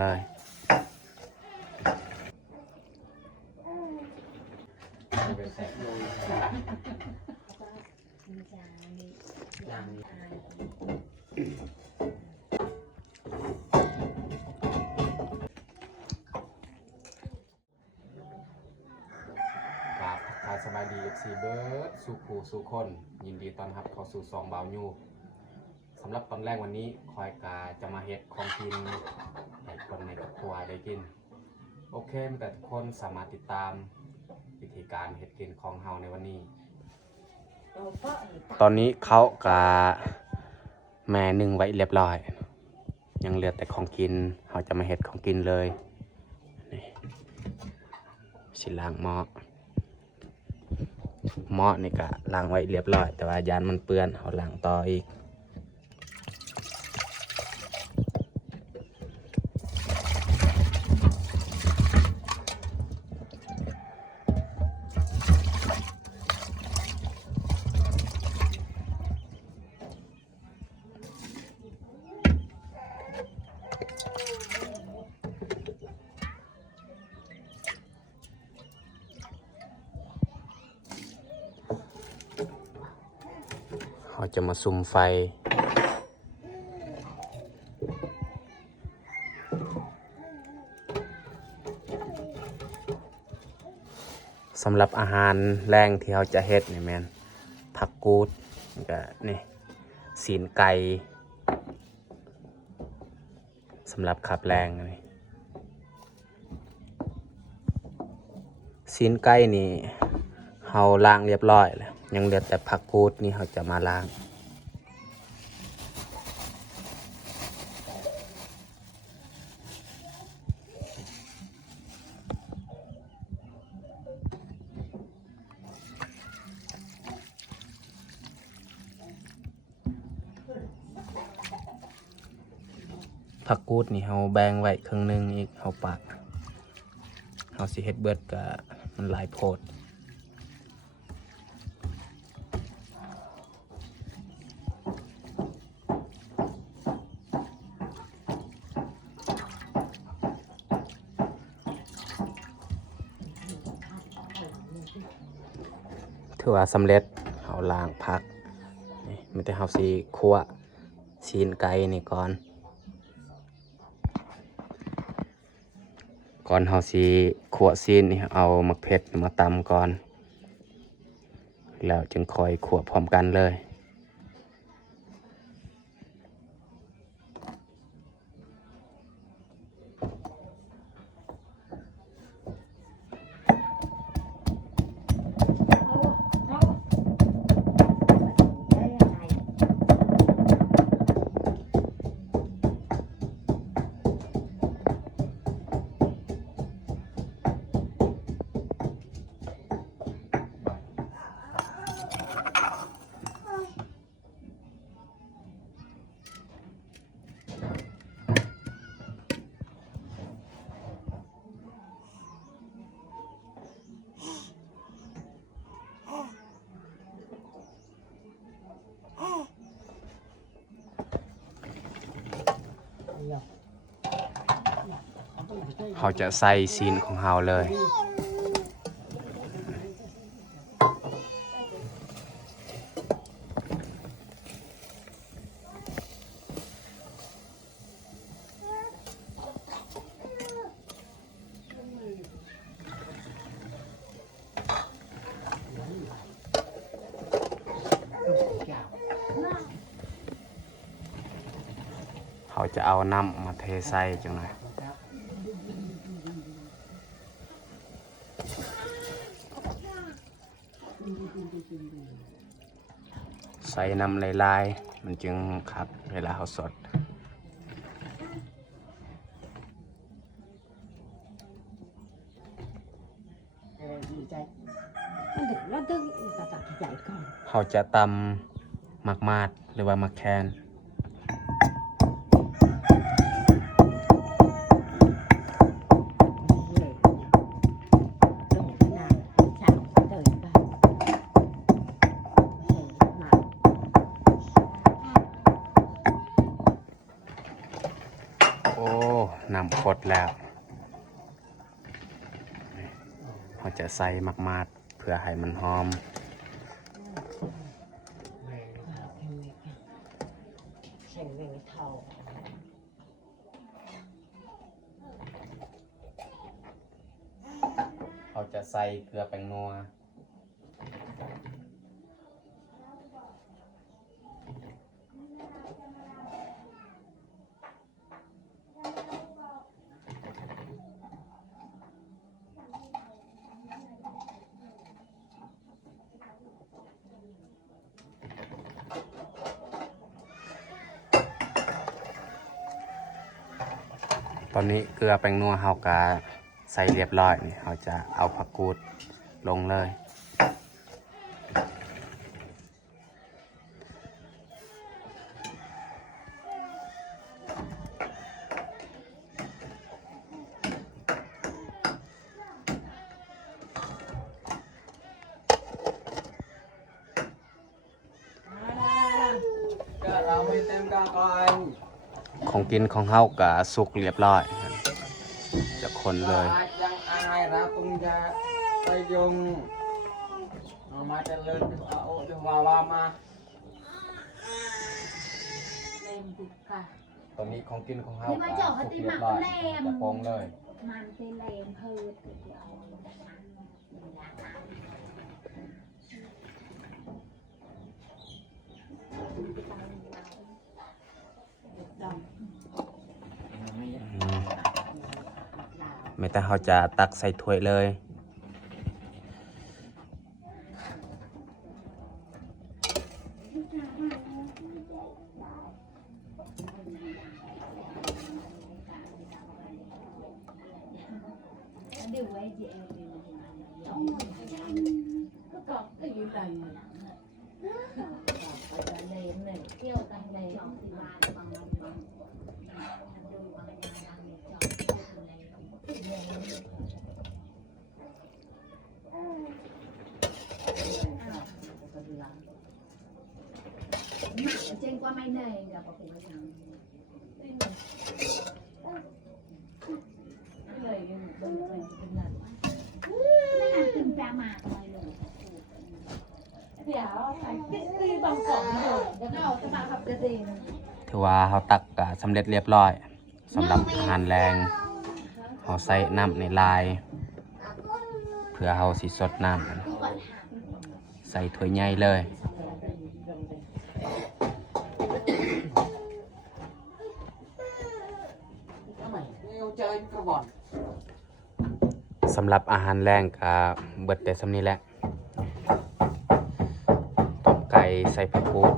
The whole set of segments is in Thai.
เลยสบายดีFCเบิร์ดสู่ผู้สู่คนยินดีต้อนรับเข้าสู่ซองบ่าวยูสำหรับตอนแรกวันนี้คอยกาจะมาเฮ็ดของกินให้คนในครอบครัวได้กินโอเคแต่ทุกคนสามารถติดตามวิธีการเฮ็ดกินของเฮาในวันนี้ตอนนี้เขากาแม่นึ่งไว้เรียบร้อยยังเหลือแต่ของกินเฮาจะมาเฮ็ดของกินเลยนี่สิล้างหม้อนี่ก็ล้างไว้เรียบร้อยแต่ว่ายานมันเปื้อนเอาล้างต่ออีกเราจะมาซุ่มไฟสำหรับอาหารแรงที่เราจะเฮ็ดนี่แม่นผักกูดก็นี่ศีลไก่สำหรับขับแรงนี่ศีลไก่นี่เราล้างเรียบร้อยแล้วยังเหลือแต่ผักกูดนี่เราจะมาล้างผักกูดนี่เราแบ่งไว้ครึ่งนึงอีกเราปักเราสิเฮ็ดเบิดก็มันหลายโพดถือว่าสำเร็จเอาล้างผักนี่มันจะเอาสีคั่วซีนไก่นี่ก่อนเอาสีคั่วซีนนี่เอามะเขือมาตำก่อนแล้วจึงคอยคั่วพร้อมกันเลยเขาจะใส่ซีนของเราเลยเขาจะเอาน้ำมาเทใส่จังหน่อยใส่น้ำลายๆมันจึงขัดเวลาเขาสดเขาจะตำมักมาดหรือว่ามักแคนน้ ำขดแล้วเราจะใส่หมักมาดเพื่อให้มันหอมเราจะใส่เกลือแป้งนัวตอนนี้เกลือแป้งนัวเราก็ใส่เรียบร้อยนี่เราจะเอาผักกูดลงเลยของกินของเฮาก็สุกเรียบร้อยจะคนเลยยังอายรับปุญญาไปยงมาจะเลินเอาจะว่ามาตอนนี้ของกินของเฮาก็สุกเรียบร้อยจะปองเลยมันเป็นแรงเพิดไม่แต่เขาจะตักใส่ถ้วยเลยเจงว่าไม่เหนื่อยกับปกติทำเลยไม่นานตึงปลาหมากเลยเลยเดี๋ยวใส่ตีบางกล่องเลยเดี๋ยวเอาจะมาขับกระดิ่งถือว่าเขาตักสำเร็จเรียบร้อยสำหรับอาหารแรงเขาใส่น้ำในลายเพื่อเขาสิสดน้ำใส่ถ้วยใหญ่เลยสำหรับอาหารแรงก็เบิดแต่สำนี้แหละต้มไก่ใส่ผักกูด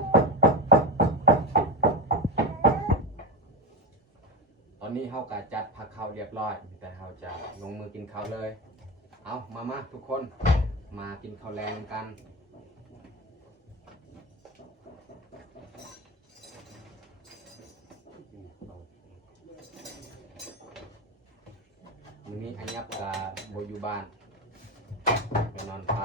ตอนนี้เขาก็จัดผักข้าวเรียบร้อยแต่เขาจะลงมือกินข้าวเลยเอามาทุกคนมากินข้าวแรงกันวันนี้อันยับกับโบอยู่บ้านไปนอนปลา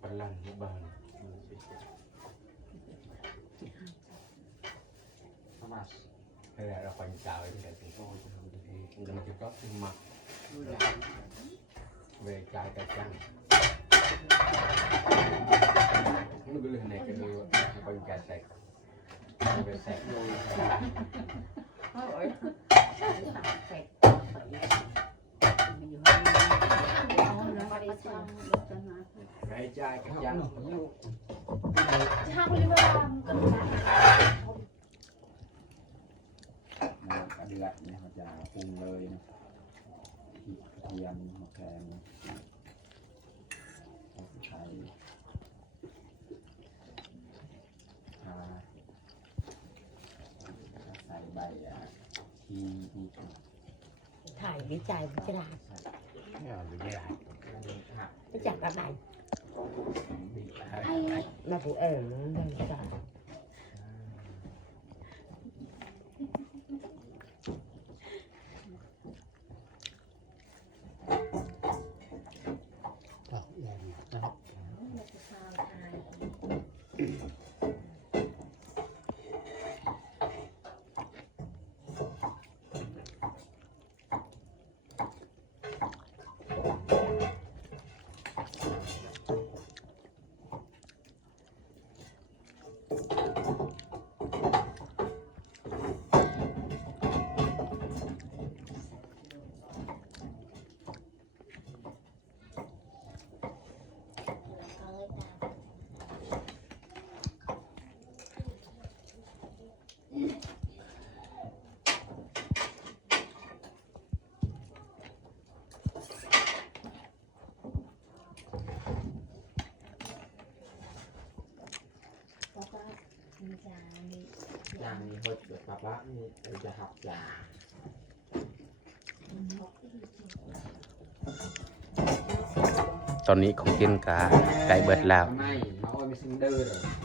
เป็นลังบ้านทำไมเราควรจ่ายเป็นการติดต่อจะมาติดต่อหมัก về trái cái chăng nó cứ lên này cái đuôi bên trái sạch về sạch luôn เอ้ยตัดเสร็จบริษัท về trái cái chăng ห้าคนเวลาก็ได้ เดือดเนี่ยเขาจะปรุงเลยนะพริกกระเทียมมะแขวนไข่ใส่ใบที่ ถ่ายวิจัยวิจารณ์ ไม่เอาหรือไม่ได้ ไม่จักอะไร ไอ้ มาผู้เอ๋ยนั่นได้จ้ะ อย่างนี้เขาจะปรับละนี่จะหักจาน ตอนนี้ของกินกาไก่เบิดแล้ว ไม่มาอ้อยไม่ซึ่งเด้อเลย